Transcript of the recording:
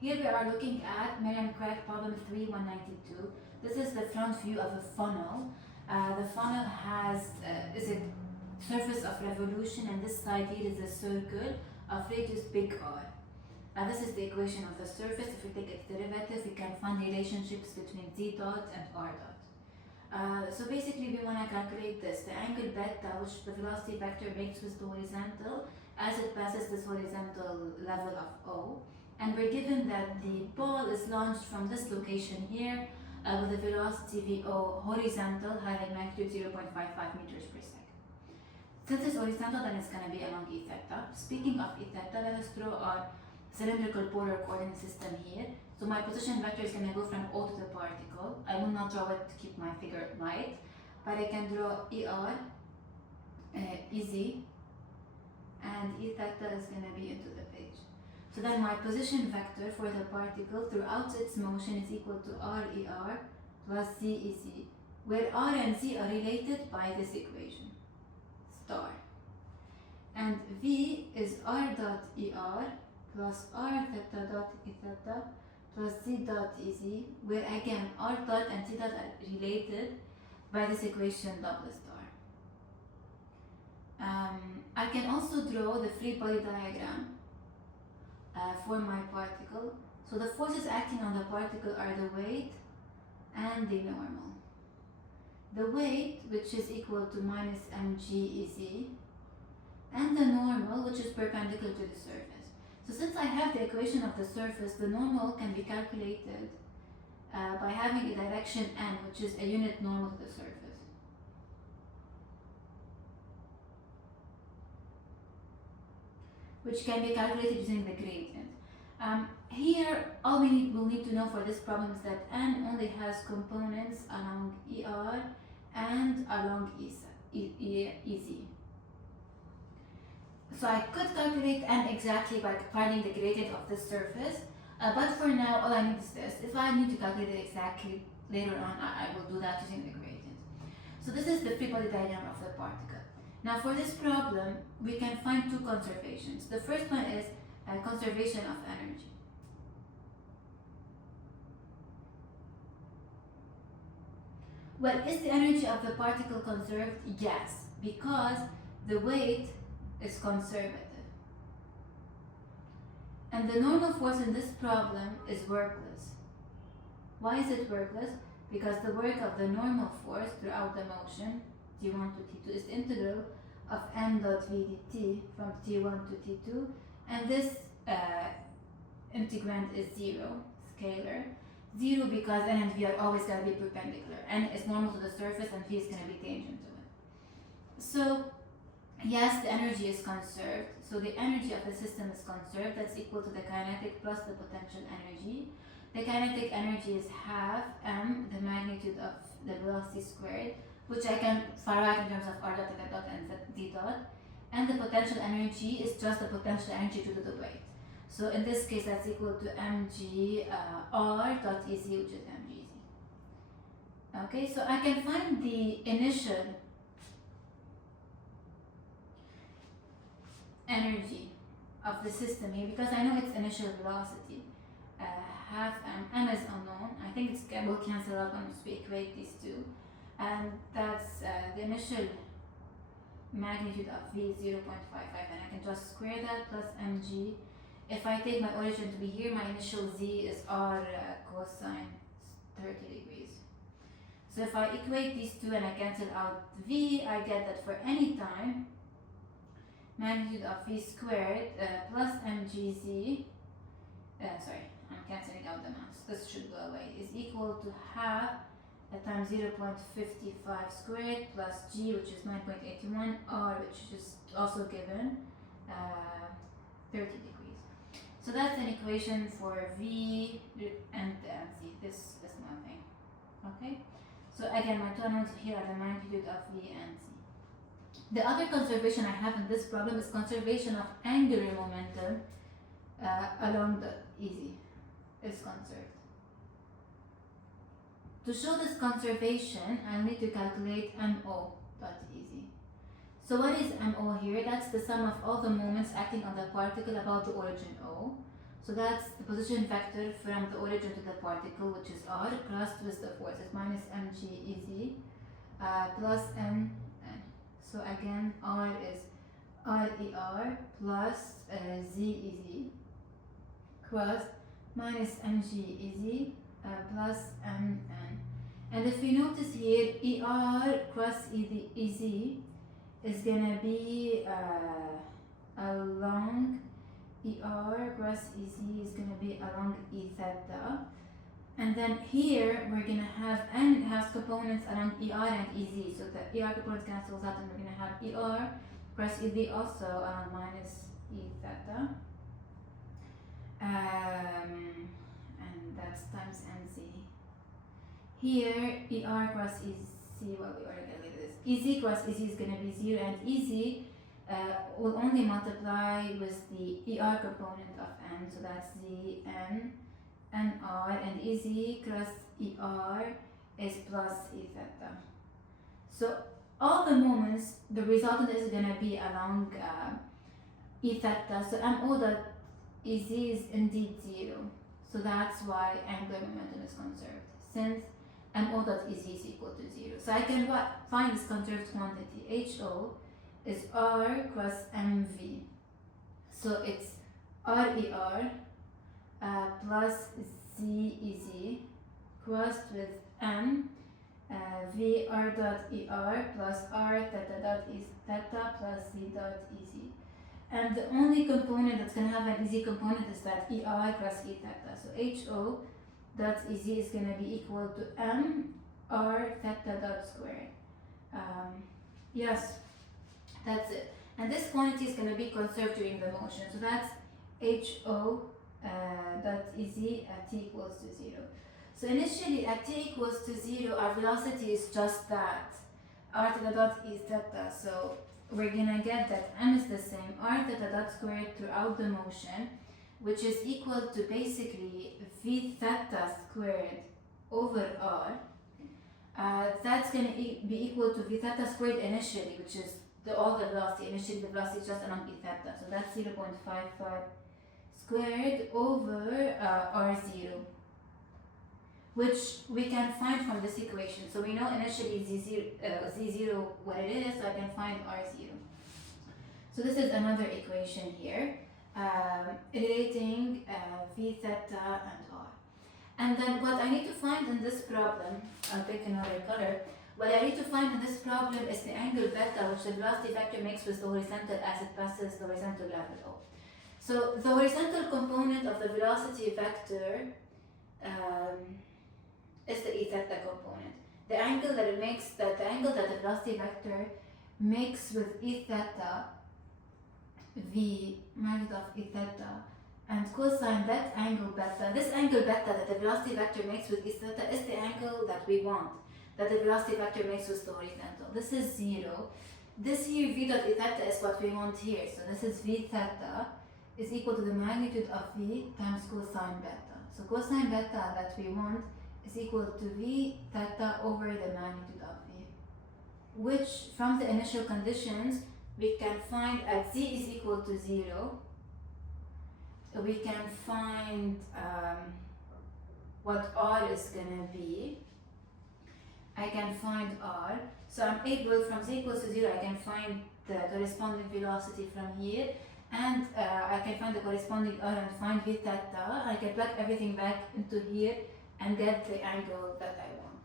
Here we are looking at MKB Problem 3.192. This is the front view of a funnel. The funnel is a surface of revolution, and this side here is a circle of radius big R. This is the equation of the surface. If we take its derivative, we can find relationships between z dot and r dot. So basically we want to calculate this, the angle beta which the velocity vector makes with the horizontal as it passes this horizontal level of O. And we're given that the ball is launched from this location here with a velocity VO horizontal having magnitude 0.55 meters per second. Since it's horizontal, then it's going to be along E theta. Speaking of E theta, let us draw our cylindrical polar coordinate system here. So my position vector is going to go from O to the particle. I will not draw it to keep my figure light, but I can draw ER, EZ, and E theta is going to be into the page. So then my position vector for the particle throughout its motion is equal to RER plus ZEZ, where R and Z are related by this equation, star. And V is R dot ER plus R theta dot E theta plus Z dot EZ, where again R dot and Z dot are related by this equation double star. I can also draw the free body diagram for my particle. So the forces acting on the particle are the weight and the normal. The weight, which is equal to minus mg Ez, and the normal, which is perpendicular to the surface. So since I have the equation of the surface, the normal can be calculated by having a direction n, which is a unit normal to the surface. Which can be calculated using the gradient. Here, all we will need to know for this problem is that n only has components along ER and along EZ. So I could calculate n exactly by finding the gradient of this surface, but for now all I need is this. If I need to calculate it exactly later on, I will do that using the gradient. So this is the free body diagram of the particle. Now for this problem, we can find two conservations. The first one is conservation of energy. Well, is the energy of the particle conserved? Yes, because the weight is conservative. And the normal force in this problem is workless. Why is it workless? Because the work of the normal force throughout the motion, T1 to T2, is the integral of m dot v dt from T1 to T2, and this integrand is 0, scalar. 0 because n and v are always going to be perpendicular. N is normal to the surface and v is going to be tangent to it. So yes, the energy is conserved. So the energy of the system is conserved. That's equal to the kinetic plus the potential energy. The kinetic energy is half m, the magnitude of the velocity squared, which I can far out in terms of r dot, theta dot, and d dot. And the potential energy is just the potential energy due to the weight. So in this case, that's equal to mg r dot Ez, which is mgz. Okay, so I can find the initial energy of the system here because I know its initial velocity. Half m is unknown. I think it will cancel out once we equate these two. And that's the initial magnitude of v is 0.55, and I can just square that plus mg. If I take my origin to be here, my initial z is r cosine 30 degrees. So if I equate these two and I cancel out v, I get that for any time, magnitude of v squared plus mgz, sorry, I'm cancelling out the mass, this should go away, is equal to half times 0.55 squared plus g, which is 9.81, r, which is also given 30 degrees. So that's an equation for v and z, this is nothing. Okay? So again, my two unknowns here are the magnitude of v and z. The other conservation I have in this problem is conservation of angular momentum along the EZ is conserved. To show this conservation, I need to calculate MO dot EZ. So what is MO here? That's the sum of all the moments acting on the particle about the origin O. So that's the position vector from the origin to the particle, which is r, crossed with the forces, minus mg ez, plus n. So again, r is RER plus z ez, cross minus mg ez, plus mn. And if you notice here, ER cross EZ is gonna be along ER cross EZ is gonna be along E theta. And then here we're gonna have N has components along ER and EZ. So the ER components cancels out and we're gonna have ER cross EZ also along minus E theta. And that's times NZ. Here, ER cross EZ, well, we already calculated this. EZ cross EZ is going to be 0, and EZ will only multiply with the ER component of N, so that's Z, N, NR, and EZ cross ER is plus E theta. So all the moments, the resultant is going to be along E theta, so MO dot EZ is indeed 0. So that's why angular momentum is conserved, since MO dot EZ is equal to 0. So I can find this conserved quantity. HO is R cross MV. So it's RER plus ZEZ crossed with M V R dot ER plus R theta dot is theta plus Z dot EZ. And the only component that's going to have an EZ component is that ER cross E theta. So HO dot EZ is going to be equal to M R theta dot squared. Yes, that's it. And this quantity is going to be conserved during the motion. So that's HO dot EZ at t equals to 0. So initially at t equals to 0, our velocity is just that, R theta dot E theta. So we're gonna get that M is the same, R theta dot squared throughout the motion, which is equal to basically V theta squared over R. That's gonna be equal to V theta squared initially, which is all the velocity. Initially the velocity is just along E theta, so that's 0.55 squared over R0, which we can find from this equation. So we know initially Z0 what it is, so I can find R0. So this is another equation here, relating V theta and R. And then what I need to find in this problem, I'll pick another color. What I need to find in this problem is the angle beta, which the velocity vector makes with the horizontal as it passes the horizontal level O. So the horizontal component of the velocity vector is the E theta component. The angle that it makes, the angle that the velocity vector makes with E theta, V magnitude of E theta, and cosine that angle beta. This angle beta that the velocity vector makes with E theta is the angle that we want, that the velocity vector makes with the horizontal. This is 0. This here, V dot E theta, is what we want here. So this is V theta is equal to the magnitude of V times cosine beta. So cosine beta that we want is equal to V theta over the magnitude of V, which from the initial conditions we can find at Z is equal to 0. We can find what R is gonna be. I can find R. So I'm able, from Z equals to 0, I can find the corresponding velocity from here, and I can find the corresponding R and find V theta. I can plug everything back into here and get the angle that I want.